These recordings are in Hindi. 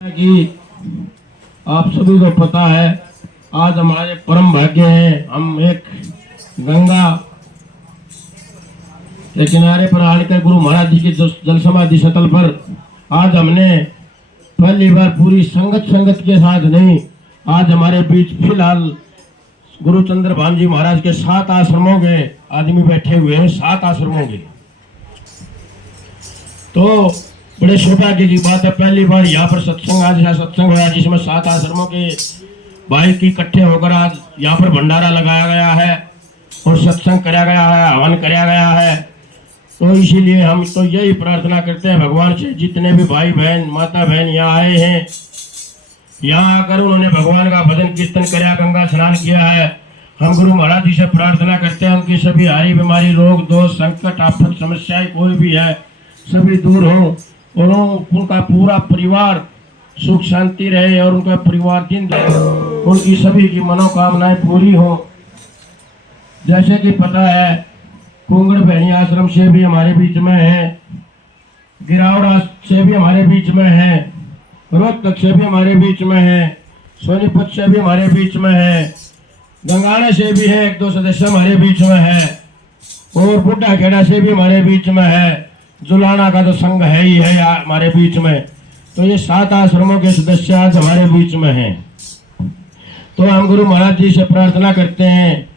कि आप सभी को पता है, आज हमारे परम भाग्य हैं। हम एक गंगा के किनारे पर आकर गुरु महाराज जी की जल समाधि स्थल पर आज हमने पहली बार पूरी संगत के साथ नहीं, आज हमारे बीच फिलहाल गुरु चंद्रभान जी महाराज के 7 आश्रमों के आदमी बैठे हुए हैं। 7 आश्रमों के, तो बड़े सौभाग्य की बात है। पहली बार यहाँ पर सत्संग, आज यहाँ सत्संग हुआ जिसमें 7 आश्रमों के भाई की इकट्ठे होकर आज यहाँ पर भंडारा लगाया गया है और सत्संग कराया गया है, हवन कराया गया है। तो इसीलिए हम तो यही प्रार्थना करते हैं भगवान से, जितने भी भाई बहन माता बहन यहाँ आए हैं, यहाँ आकर उन्होंने भगवान का भजन कीर्तन कराया, गंगा स्नान किया है, हम गुरु महाराज जी से प्रार्थना करते हैं उनकी सभी हारी बीमारी, रोग दोष, संकट, आफत, समस्याएं कोई भी है सभी दूर हो और उनका पूरा परिवार सुख शांति रहे और उनका परिवार दिन उनकी सभी की मनोकामनाएं पूरी हो। जैसे कि पता है, कुंगड़ बहनी आश्रम से भी हमारे बीच में है, गिरावड़ा से भी हमारे बीच में है, रोहतक से भी हमारे बीच में है, सोनीपत से भी हमारे बीच में है, गंगाना से भी है, 1-2 सदस्य हमारे बीच में है और बुढ़ा खेड़ा से भी हमारे बीच में है। जुलाना का तो संघ है ही है हमारे बीच में। तो ये 7 आश्रमों के सदस्य आज हमारे बीच में हैं। तो हम गुरु महाराज जी से प्रार्थना करते हैं,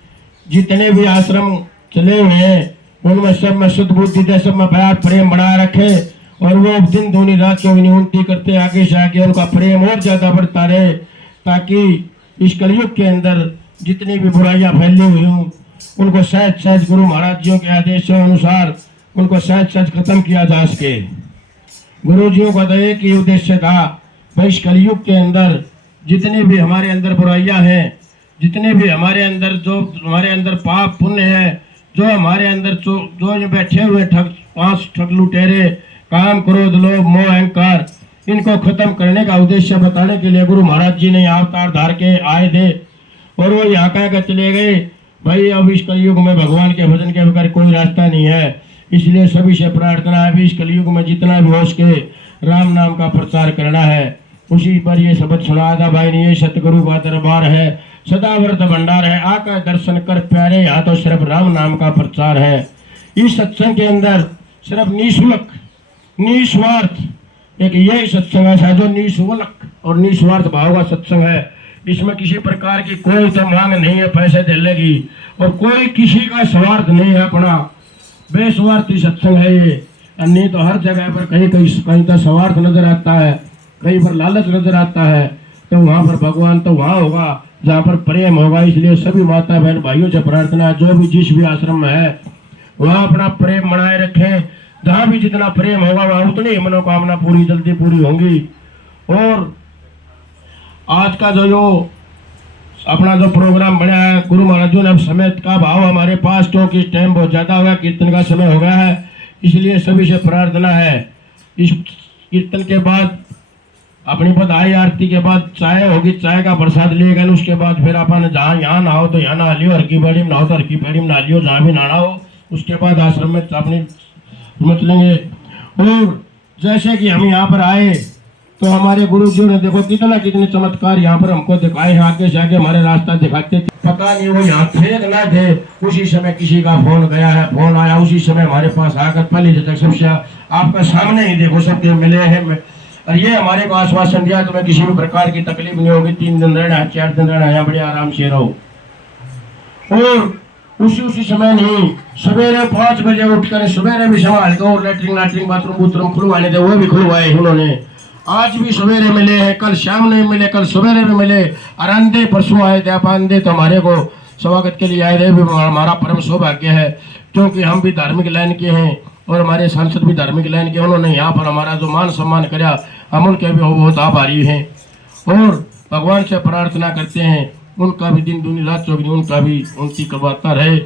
जितने भी आश्रम चले हुए हैं उनमें सब में शुद्ध बुद्धि दे, सब में प्यार प्रेम बढ़ा रखे और वो दिन दूनी रात चौगुनी उन्नति करते आगे से आगे उनका प्रेम और ज्यादा बढ़ता रहे, ताकि इस कलयुग के अंदर जितनी भी बुराइयां फैली हुई हूँ उनको सहज गुरु महाराज जी के आदेशों अनुसार उनको सहज खत्म किया जा सके। गुरु जी का तो एक ही उद्देश्य था, भाई इस कलयुग के अंदर जितने भी हमारे अंदर बुराइयां हैं, जितने भी हमारे अंदर जो हमारे अंदर पाप पुण्य है, जो हमारे अंदर जो बैठे हुए ठग लुटेरे, काम क्रोध लोभ मोह अहंकार, इनको खत्म करने का उद्देश्य बताने के लिए गुरु महाराज जी ने अवतार धार के आए थे और वो यहाँ कहकर चले गए, भाई अब इस कलयुग में भगवान के भजन के बगैर कोई रास्ता नहीं है। इसलिए सभी से प्रार्थना है, इस कलयुग में जितना भी हो सके राम नाम का प्रचार करना है। उसी पर ये शब्द सुना था भाई ने, ये सतगुरु का दरबार है, सदा व्रत भंडार है, आकर दर्शन कर प्यारे, यहाँ तो सिर्फ राम नाम का प्रचार है। इस सत्संग के अंदर सिर्फ निःशुल्क निस्वार्थ एक यही सत्संग है जो निःशुल्क और निस्वार्थ भाव का सत्संग है। इसमें किसी प्रकार की कोई तो मांग नहीं है पैसे देने की और कोई किसी का स्वार्थ नहीं है, अपना बेस्वार्थी सत्संग है ये। नहीं तो हर जगह पर कहीं तो स्वार्थ नजर आता है, कहीं पर लालच नजर आता है, तो वहाँ पर भगवान तो वहाँ होगा जहाँ पर प्रेम होगा। इसलिए सभी माता बहन भाइयों से प्रार्थना है, जो भी जिस भी आश्रम में है वहाँ अपना प्रेम बनाए रखें। जहाँ भी जितना प्रेम होगा वहाँ उतनी मनोकामना पूरी जल्दी पूरी होंगी। और आज का जो अपना जो प्रोग्राम बना है, गुरु महाराज ने अब समय का भाव हमारे पास, क्योंकि इस टाइम बहुत ज्यादा हो गया, कीर्तन का समय हो गया है, इसलिए सभी से प्रार्थना है इस कीर्तन के बाद अपनी बधाई आरती के बाद चाय होगी, चाय का प्रसाद लिए गए, उसके बाद फिर अपन जहाँ यहाँ नहाओ तो यहाँ नहा लियो, हरकी पेड़ी में नहाओ तो हरकी पेड़ी में नहा लियो, जहाँ भी नहाना हो उसके बाद आश्रम में अपनी मत लेंगे। और जैसे कि हम यहाँ पर आए तो हमारे गुरु जी ने देखो कितने चमत्कार यहाँ पर हमको दिखाए हैं, आगे से आगे हमारे रास्ता दिखाते थे। पता नहीं वो यहाँ थे ना थे, उसी समय किसी का फोन गया है, फोन आया उसी समय हमारे पास आकर पहले तक सबसे आपका सामने ही देखो सबके मिले हैं। और ये हमारे को आश्वासन दिया तुम्हें किसी भी प्रकार की तकलीफ नहीं होगी, 3 दिन रहना 4 दिन रहना, यहाँ बड़े आराम से रहो। और उसी समय नहीं, सवेरे 5 बजे उठकर सवेरे भी संभाल के और लैट्रिन बाथरूम खुलवाने थे, वो भी खुलवाए उन्होंने। आज भी सवेरे मिले हैं, कल शाम नहीं मिले, कल सवेरे भी मिले। आरामदे परसों आए थे, आप आंदे तो हमारे को स्वागत के लिए आए थे, भी हमारा परम सौभाग्य है, क्योंकि हम भी धार्मिक लाइन के हैं और हमारे सांसद भी धार्मिक लाइन के। उन्होंने यहाँ पर हमारा जो मान सम्मान कराया, हम उनके भी बहुत आभारी हैं और भगवान से प्रार्थना करते हैं उनका भी दिन दूनी रात चौगनी उनका भी उनकी करवाता रहे।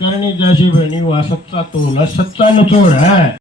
करनी जैसी बनी हुआ सच्चा तोला सच्चा निचोड़ है।